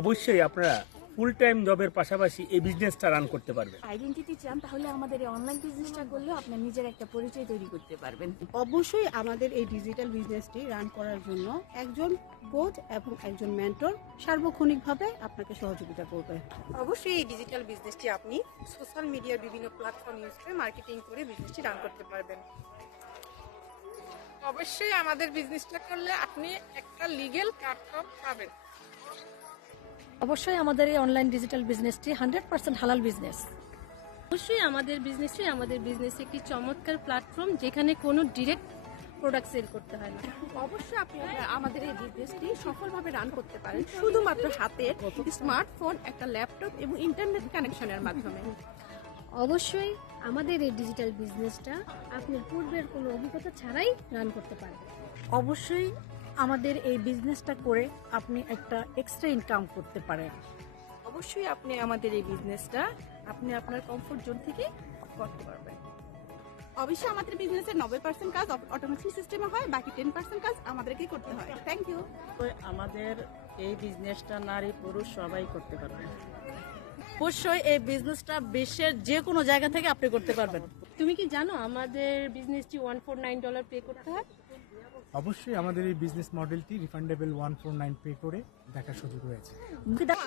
অবশ্যই আপনারা full time জবের পাশাপাশি এই বিজনেসটা রান করতে পারবেন। আইডেন্টিটি চান তাহলে আমাদের এই অনলাইন বিজনেসটা করলেও আপনার নিজের একটা পরিচয় তৈরি করতে পারবেন। অবশ্যই আমাদের এই ডিজিটাল বিজনেসটি রান করার জন্য একজন কোচ এবং একজন মেন্টর সার্বক্ষণিকভাবে আপনাকে সহযোগিতা করবে। অবশ্যই এই ডিজিটাল বিজনেসটি আপনি সোশ্যাল মিডিয়ার বিভিন্ন প্ল্যাটফর্ম ইউজ করে মার্কেটিং করে বিজনেসটি রান করতে পারবেন। অবশ্যই আমাদের বিজনেসটা করলে আপনি একটা লিগ্যাল প্ল্যাটফর্ম পাবেন। অবশ্যই আমাদের এই অনলাইন ডিজিটাল বিজনেসটি 100% হালাল বিজনেস। অবশ্যই আমাদের বিজনেস একটি চমৎকার প্ল্যাটফর্ম যেখানে কোনো ডিরেক্ট প্রোডাক্ট সেল করতে হয় না। অবশ্যই আপনি আমাদের এই বিজনেসটি সফলভাবে রান করতে পারেন শুধুমাত্র হাতের স্মার্টফোন, একটা ল্যাপটপ এবং ইন্টারনেট কানেকশনের মাধ্যমে। অবশ্যই আমাদের এই ডিজিটাল বিজনেসটা আপনি পূর্বের কোনো অভিজ্ঞতা ছাড়াই রান করতে পারবেন। অবশ্যই আমাদের এই বিজনেসটা করে আপনি একটা এক্সট্রা ইনকাম করতে পারেন। অবশ্যই আপনি আমাদের এই বিজনেসটা আপনি আপনার কমফোর্ট জোন থেকে করতে পারবেন। অবশ্যই আমাদের বিজনেসের 90% কাজ অটোমেটিক সিস্টেমে হয়, বাকি 10% কাজ আমাদেরকেই করতে হয়। Thank you. আমাদের এই বিজনেসটা নারী পুরুষ সবাই করতে পারবে। অবশ্যই এই বিজনেসটা বিশ্বের যে কোনো জায়গা থেকে আপনি করতে পারবেন। তুমি কি জানো আমাদের বিজনেসটি $149 পে করতে হয়? অবশ্যই আমাদের এই বিজনেস মডেলটি রিফান্ডেবল 149 পে করে দেখার সুযোগ রয়েছে।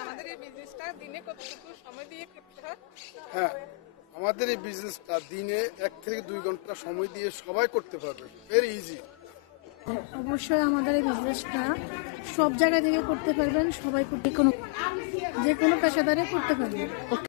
আমাদের এই বিজনেসটা দিনে কতটুকু সময় দিয়ে করতে হয়? হ্যাঁ, আমাদের এই বিজনেসটা দিনে 1 থেকে 2 ঘন্টা সময় দিয়ে সবাই করতে পারবে, ভেরি ইজি। অবশ্যই আমাদের এই বিজনেসটা সব জায়গা থেকে করতে পারবেন, সবাই যে কোনো পেশাদারে করতে পারবেন।